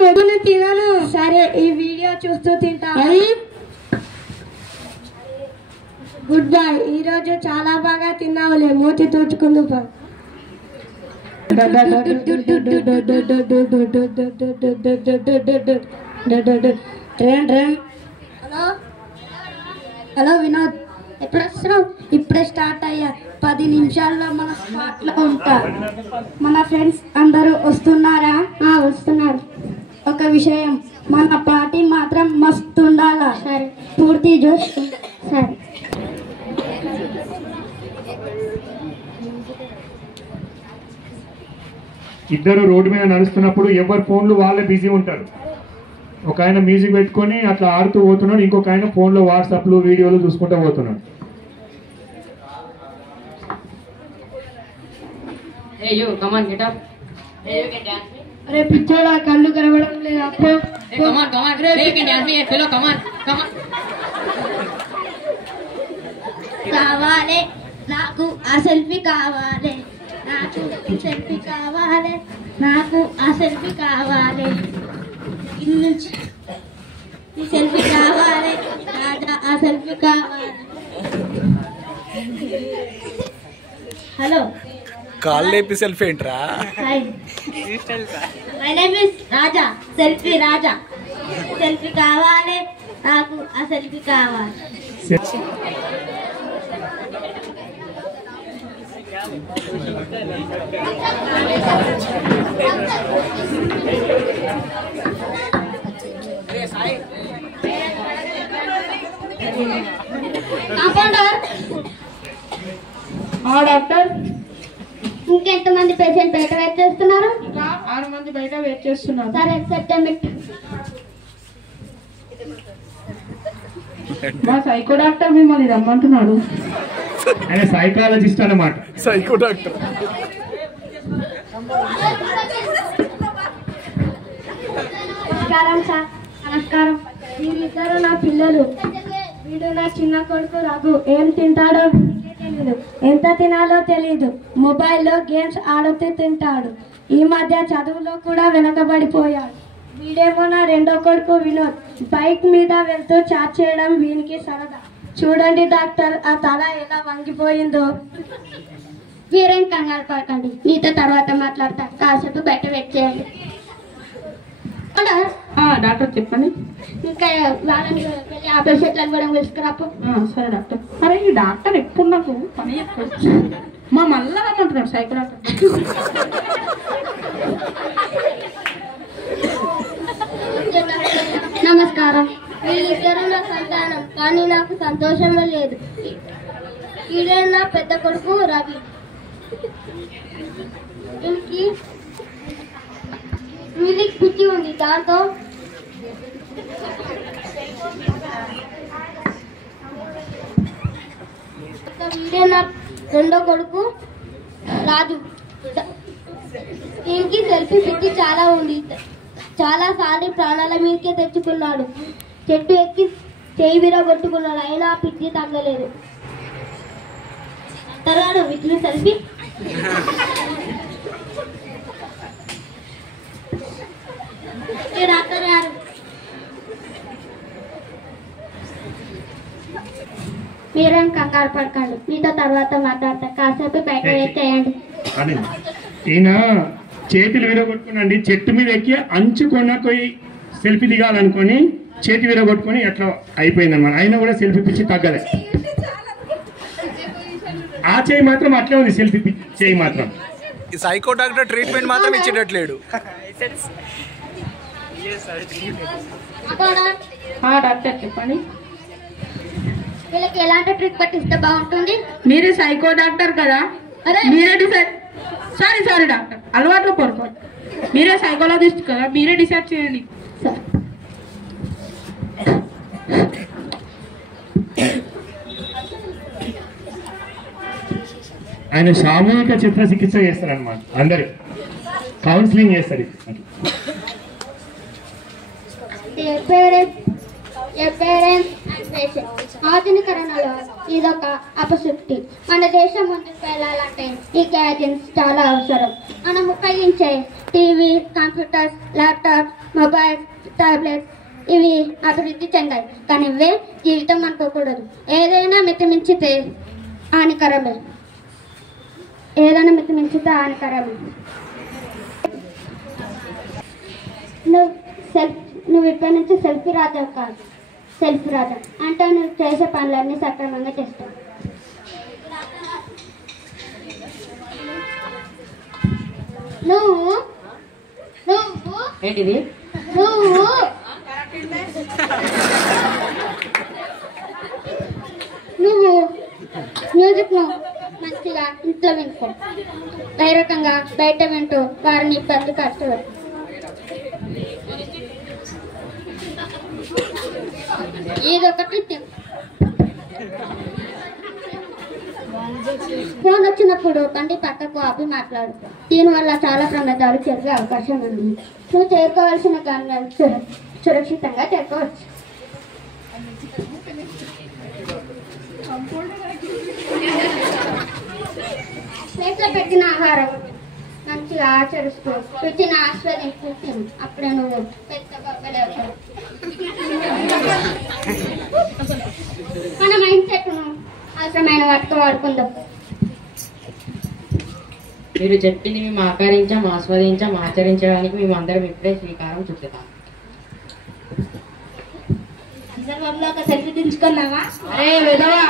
కొడుకుని తినను. సరే ఈ వీడియో చూస్తూ తింటా. Good boy. ఈ రోజు చాలా బాగా తిన్నావులే. మూతి తూచుకుందు పా. హలో హలో వినోద్, ఎప్పుడు వస్తున్నావు? ఇప్పుడే స్టార్ట్ అయ్యా. 10 నిమిషాల్లో మన స్పాట్ లో ఉంటా. మన ఫ్రెండ్స్ అందరూ వస్తున్నారా? వస్తున్నారు. ఒక విషయం, మన పార్టీ మాత్రం మస్తు ఉండాలా. సరే, పూర్తి జోష్. సరే. ఇద్దరు రోడ్డు మీద నడుస్తున్నప్పుడు ఎవరి ఫోన్లు వాళ్ళే బిజీ ఉంటారు. ఒక ఆయన మ్యూజిక్ పెట్టుకొని అట్లా ఆడుతూ పోతున్నాడు, ఇంకొక ఆయన ఫోన్లో వాట్సాప్లు వీడియోలు చూసుకుంటూ పోతున్నాడు. అరే పిచ్చోడా, కళ్ళు కనబడడం లేదు. అప్పుడు కావాలి నాకు ఆ సెల్ఫీ కావాలి, నాకు సెల్ఫీ కావాలి, నాకు ఆ సెల్ఫీ కావాలి, ఇల్లు ఈ సెల్ఫీ కావాలి, రాజా ఆ సెల్ఫీ కావాలి. హలో, కాల్ లేపి సెల్ఫీ ఏంట్రా? Hi, my name is Raja. Selfie Raja. Selfie కావాలి, నాకు ఆ సెల్ఫీ కావాలి. డాక్టర్, ఇంకెంతమంది పేషెంట్ బయట వెయిట్ చేస్తున్నారు? 6 మంది బయట వెయిట్ చేస్తున్నారు. సరే, సెప్టెంబర్. మా సైకో డాక్టర్ మిమ్మల్ని రమ్మంటున్నాడు. ఆయన సైకాలజిస్ట్ అన్నమాట. Psycho doctor. నమస్కారం సార్. నమస్కారం. వీళ్ళిద్దరు నా పిల్లలు. వీడు నా చిన్న కొడుకు రఘు. ఏం తింటాడో తెలీదు, ఎంత తినాలో తెలీదు. మొబైల్లో గేమ్స్ ఆడుతూ తింటాడు. ఈ మధ్య చదువులో కూడా వెనకబడిపోయాడు. వీడేమో నా రెండో కొడుకు వినోద్. బైక్ మీద వెళ్తూ చాట్ చేయడం వీనికి సరదా. చూడండి డాక్టర్, ఆ తల ఎలా వంగిపోయిందో. వీరేం కంగారు పడకండి, నీతో తర్వాత మాట్లాడతా. కాసేపు బయట వెయిట్ చేయండి. డాక్టర్ చెప్పండి. ఇంకా వాళ్ళని వెళ్ళి ఆ పేషెంట్లను కూడా తీసుకురాపు. సరే డాక్టర్. అరే ఈ డాక్టర్ ఎప్పుడు నాకు పని చెప్పారు. మా మళ్ళా రమ్మంటున్నాడు సైకో డాక్టర్. నమస్కారం. వీళ్ళిద్దరూ నా సంతానం, కానీ నాకు సంతోషమే లేదు. ఈడే నా పెద్ద కొడుకు రవి. ఇంకి మ్యూజిక్ పిచ్చి ఉంది, దాంతో వీడే నా రెండో కొడుకు రాజు. దీనికి సెల్ఫీ పిచ్చి చాలా ఉంది. చాలా సార్లు ప్రాణాల మీదకే తెచ్చుకున్నాడు. చెట్టు ఎక్కి చేయి విరగొట్టుకున్నాడు, అయినా పిచ్చి తగ్గలేదు. అంటారు విచ్చిన సెల్ఫీ. డాక్టర్ గారు, మీరేం కంగారు పడకండి, మీతో తర్వాత మాట్లాడతా. కాసేపు బయట వెయిట్ చేయండి. ఈయన చేతులు విరగొట్టుకునండి, చెట్టు మీద ఎక్కి అంచుకొన్న పోయి సెల్ఫీ దిగాలనుకొని చేతి విరగొట్టుకొని ఎట్లా అయిపోయిందన్నమాట. అయినా కూడా సెల్ఫీ పిచ్చి తగ్గలే. ఆ చేయి మాత్రం అట్లే ఉంది, సెల్ఫీ చేయి మాత్రం. ఈ సైకో డాక్టర్ ట్రీట్మెంట్ మాత్రం ఇచ్చేటట్లేడు. డాక్టర్ చెప్పండి. వీళ్ళకి ఎలాంటి ట్రీట్మెంట్ ఇస్తే బాగుంటుంది? మీరే సైకో డాక్టర్ కదా, మీరే డిసైడ్. సారీ డాక్టర్, అలవాట్లో పొరపాటు. మీరే సైకాలజిస్ట్ కదా, మీరే డిసైడ్ చేయండి. ఆయన సామూహిక చిత్ర చికిత్స చేస్తారనమాట. అందరు కౌన్సిలింగ్ చేస్తారు. your parents and patients. ఆధునికరణలో ఇదొక అపశక్తి. మన దేశం ముందుకు వెళ్ళాలంటే ఈ గ్యాడ్జెట్స్ చాలా అవసరం. మనం ఉపయోగించే TV, computers, laptop, mobile, tablets ఇవి అభివృద్ధి చెందాయి. కానీ ఇవే జీవితం అనుకోకూడదు. ఏదైనా మితిమించితే హానికరమే. నువ్వు ఇప్పటి నుంచి సెల్ఫీ రాజా కాదు, సెల్ఫీ రాజా అంటే నువ్వు చేసే పనులన్నీ సక్రమంగా చేస్తావు. నువ్వు నువ్వు ఏంటిది? నువ్వు నువ్వు మ్యూజిక్ ను మంచిగా ఇంట్లో వినుకో, డైరెక్ట్గా బయట వింటూ వారిని ఇబ్బంది పరచదు. ఇదొకటి టిప్. ఫోన్ వచ్చినప్పుడు బండి పక్కకు ఆపి మాట్లాడు. దీనివల్ల చాలా ప్రమాదాలు జరిగే అవకాశం ఉంది. నువ్వు చేరుకోవాల్సిన గమ్యాన్ని సురక్షితంగా చేరుకోవచ్చు. ప్లేట్లో పెట్టిన ఆహారం మంచిగా ఆచరిస్తూ రుచిని ఆస్వాదించు తిను. అప్పుడే నువ్వు పెద్ద గొప్పలేవు. మన మైండ్ సెట్ను అవసరమైన వాటికి వాడుకుందాం. మీరు చెప్పింది మేము ఆకరించాం, ఆస్వాదించాం, ఆచరించడానికి మేము అందరం ఇప్పుడే శ్రీకారం చుట్టుతాం. సందర్భంలో ఒక సెల్ఫీ దించుకున్నావా? అరే విధవా,